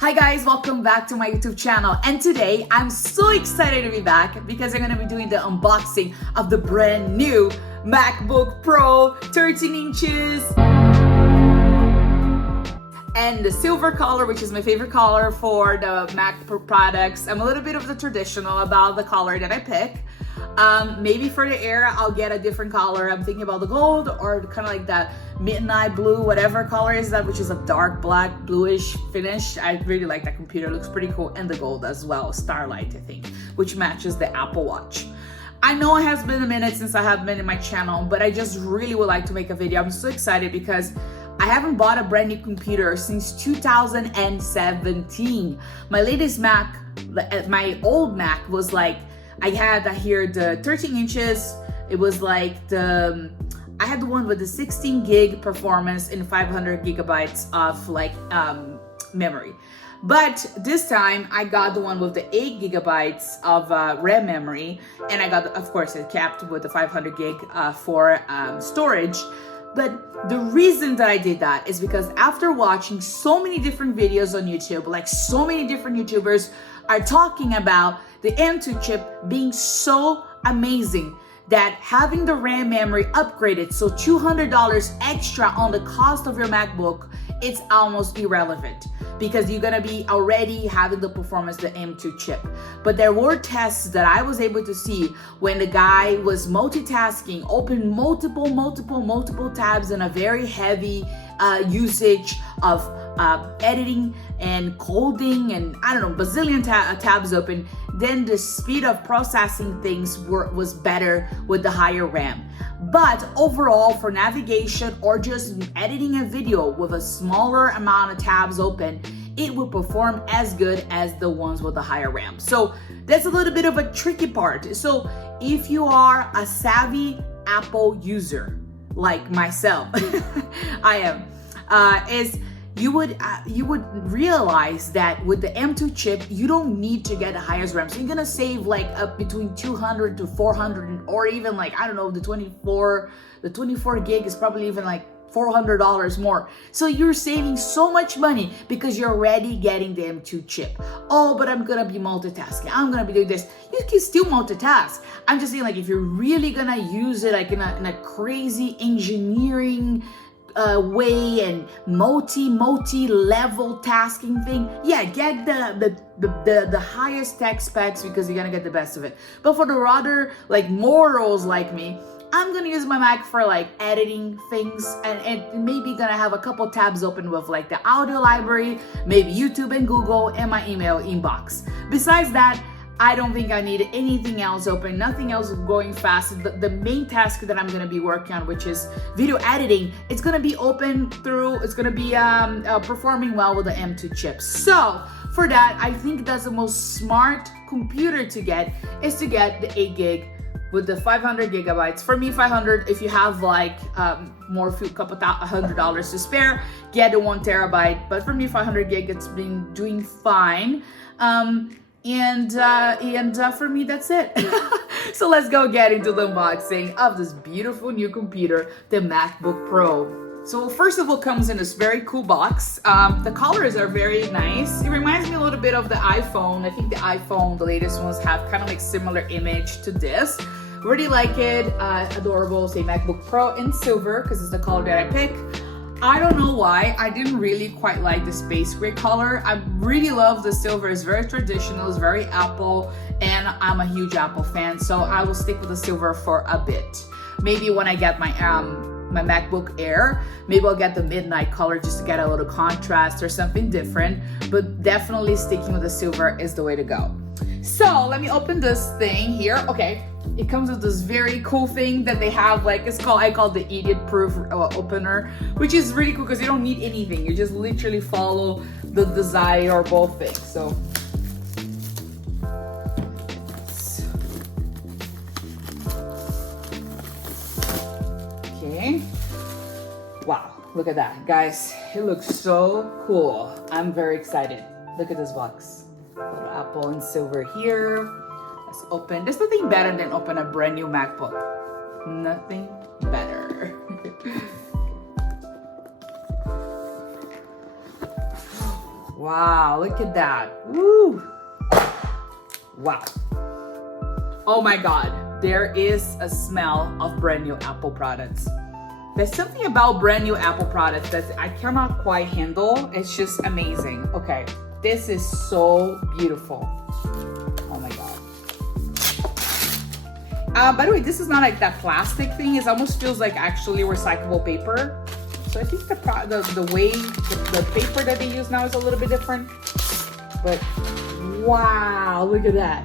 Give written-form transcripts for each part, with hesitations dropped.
Hi guys, welcome back to my YouTube channel, and today I'm so excited to be back because I'm going to be doing the unboxing of the brand new MacBook Pro 13 inches and the silver color, which is my favorite color for the Mac Pro products. I'm a little bit of the traditional about the color that I pick. Maybe for the air, I'll get a different color. I'm thinking about the gold or kind of like that midnight blue, whatever color is that, which is a dark black bluish finish. I really like that computer. It looks pretty cool. And the gold as well, Starlight, I think, which matches the Apple Watch. I know it has been a minute since I have been in my channel, but I just really would like to make a video. I'm so excited because I haven't bought a brand new computer since 2017. My latest Mac, my old Mac was like, I had here the 13 inches. It was like I had the one with the 16 gig performance and 500 gigabytes of memory. But this time I got the one with the 8 gigabytes of RAM memory, and I got, of course, it capped with the 500 gig for storage. But the reason that I did that is because after watching so many different videos on YouTube, like so many different YouTubers are talking about the M2 chip being so amazing that having the RAM memory upgraded, so $200 extra on the cost of your MacBook, it's almost irrelevant because you're gonna be already having the performance of the M2 chip. But there were tests that I was able to see when the guy was multitasking, open multiple tabs in a very heavy usage of editing and coding and I don't know, bazillion tabs open, then the speed of processing things was better with the higher RAM. But overall, for navigation or just editing a video with a smaller amount of tabs open, it will perform as good as the ones with the higher RAM. So that's a little bit of a tricky part. So if you are a savvy Apple user like myself, I am, you would realize that with the M2 chip, you don't need to get the highest RAM. So you're gonna save like up between 200 to 400, or even like, I don't know, the 24 gig is probably even like $400 more. So you're saving so much money because you're already getting the M2 chip. Oh, but I'm gonna be multitasking. I'm gonna be doing this. You can still multitask. I'm just saying, like, if you're really gonna use it like in a crazy engineering way and multi-level tasking thing, yeah, get the highest tech specs because you're gonna get the best of it. But for the rather like mortals like me, I'm gonna use my Mac for like editing things and maybe gonna have a couple tabs open with like the audio library, maybe YouTube and Google, and my email inbox. Besides that, I don't think I need anything else open, nothing else going fast. The main task that I'm gonna be working on, which is video editing, it's gonna be open through, it's gonna be performing well with the M2 chip. So for that, I think that's the most smart computer to get, is to get the 8 gig with the 500 gigabytes. For me, 500, if you have like $100 to spare, get the 1 terabyte. But for me, 500 gig, it's been doing fine. For me, that's it. So let's go get into the unboxing of this beautiful new computer, the MacBook Pro. So first of all, comes in this very cool box. The colors are very nice. It reminds me a little bit of the iPhone. I think the iPhone, the latest ones, have kind of like similar image to this. Really like it. Adorable. Say MacBook Pro in silver because it's the color that I pick. I don't know why. I didn't really quite like the space gray color. I really love the silver. It's very traditional. It's very Apple, and I'm a huge Apple fan, so I will stick with the silver for a bit. Maybe when I get my my MacBook Air, maybe I'll get the midnight color just to get a little contrast or something different, but definitely sticking with the silver is the way to go. So let me open this thing here. Okay, it comes with this very cool thing that they have, like, I call the idiot proof opener, which is really cool because you don't need anything. You just literally follow the design or both things. So okay, wow, look at that, guys. It looks so cool. I'm very excited. Look at this box. Little Apple and silver here. Let's open. There's nothing better than open a brand new MacBook. Nothing better. Wow, look at that. Woo. Wow. Oh my God, there is a smell of brand new Apple products. There's something about brand new Apple products that I cannot quite handle. It's just amazing. Okay, this is so beautiful. Oh my God. By the way, this is not like that plastic thing. It almost feels like actually recyclable paper. So I think the way the paper that they use now is a little bit different. But wow, look at that.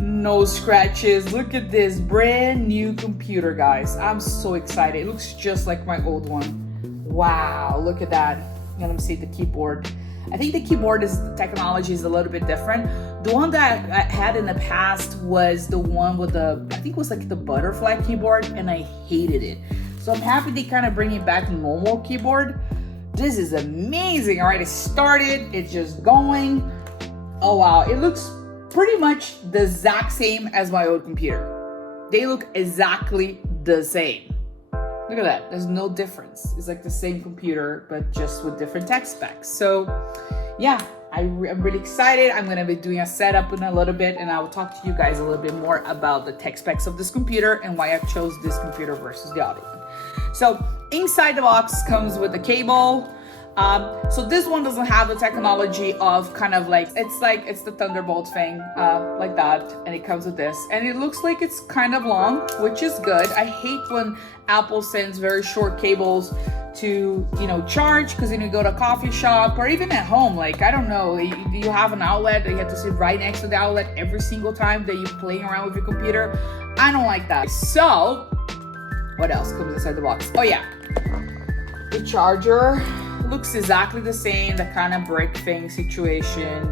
No scratches. Look at this brand new computer, guys. I'm so excited. It looks just like my old one. Wow, look at that. Let me see the keyboard. I think the keyboard technology is a little bit different. The one that I had in the past was the one with I think it was like the butterfly keyboard, and I hated it. So I'm happy they kind of bring it back normal keyboard. This is amazing. All right, it started. It's just going. Oh wow, it looks pretty much the exact same as my old computer. They look exactly the same. Look at that. There's no difference. It's like the same computer, but just with different tech specs. So yeah, I'm really excited. I'm going to be doing a setup in a little bit, and I will talk to you guys a little bit more about the tech specs of this computer and why I chose this computer versus the other one. So inside the box comes with the cable. So this one doesn't have the technology of kind of like, it's the Thunderbolt thing, like that. And it comes with this, and it looks like it's kind of long, which is good. I hate when Apple sends very short cables to, charge, because then you go to a coffee shop or even at home, like, I don't know, you have an outlet that you have to sit right next to the outlet every single time that you're playing around with your computer. I don't like that. So what else comes inside the box? Oh yeah, the charger. Looks exactly the same, the kind of brick thing situation,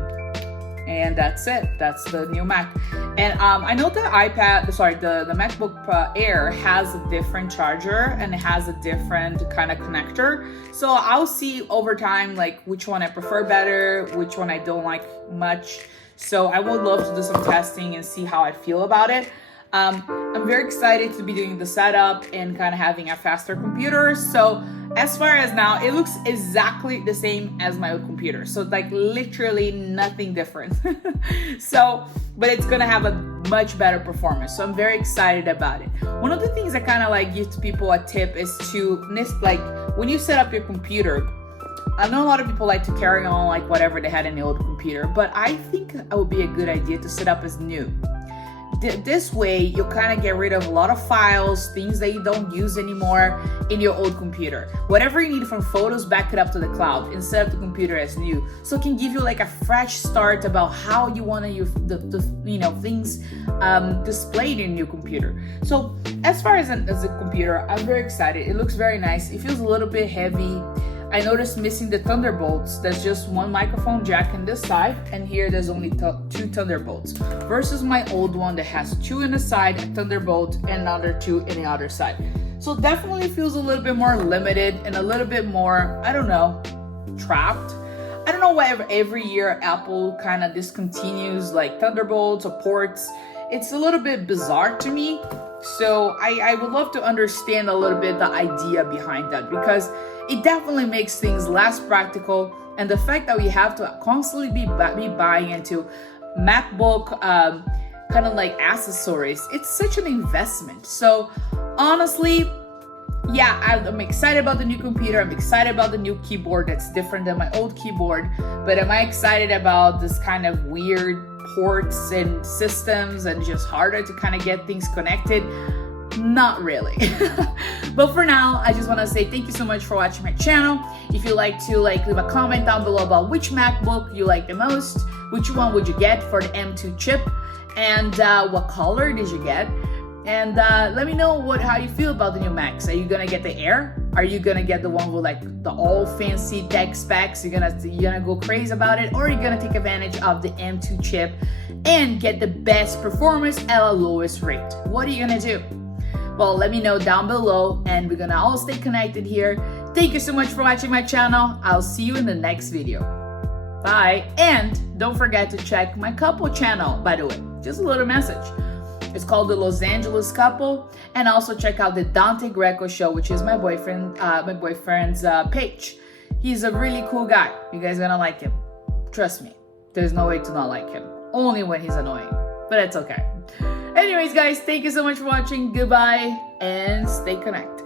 and that's it. That's the new Mac. And I know the the MacBook Air has a different charger, and it has a different kind of connector. So I'll see over time like which one I prefer better, which one I don't like much. So I would love to do some testing and see how I feel about it. I'm very excited to be doing the setup and kind of having a faster computer. So as far as now, it looks exactly the same as my old computer. So like literally nothing different. So, but it's gonna have a much better performance. So I'm very excited about it. One of the things I kind of like give to people a tip is to like when you set up your computer, I know a lot of people like to carry on like whatever they had in the old computer, but I think it would be a good idea to set up as new. This way, you kind of get rid of a lot of files, things that you don't use anymore in your old computer. Whatever you need from photos, back it up to the cloud and set up the computer as new. So it can give you like a fresh start about how you want to use the things displayed in your computer. So as far as a computer, I'm very excited. It looks very nice. It feels a little bit heavy. I noticed missing the Thunderbolts. There's just one microphone jack on this side, and here there's only two Thunderbolts, versus my old one that has two in the side, a Thunderbolt, and another two in the other side. So definitely feels a little bit more limited and a little bit more, I don't know, trapped. I don't know why every year Apple kind of discontinues like Thunderbolts or ports. It's a little bit bizarre to me. So I would love to understand a little bit the idea behind that, because it definitely makes things less practical. And the fact that we have to constantly be buying into MacBook kind of like accessories, it's such an investment. So honestly, yeah, I'm excited about the new computer. I'm excited about the new keyboard that's different than my old keyboard. But am I excited about this kind of weird ports and systems and just harder to kind of get things connected? Not really. But for now, I just want to say thank you so much for watching my channel. If you like to leave a comment down below about which MacBook you like the most, which one would you get for the M2 chip, and what color did you get? And let me know how you feel about the new Macs. Are you gonna get the Air? Are you gonna get the one with like the all fancy tech specs? You're gonna go crazy about it, or are you gonna take advantage of the M2 chip and get the best performance at a lowest rate? What are you gonna do? Well, let me know down below, and we're gonna all stay connected here. Thank you so much for watching my channel. I'll see you in the next video. Bye. And don't forget to check my couple channel, by the way. Just a little message. It's called the Los Angeles Couple, and also check out the Dante Greco Show, which is my boyfriend's page. He's a really cool guy. You guys are gonna like him. Trust me. There's no way to not like him. Only when he's annoying. But it's okay. Anyways, guys, thank you so much for watching. Goodbye and stay connected.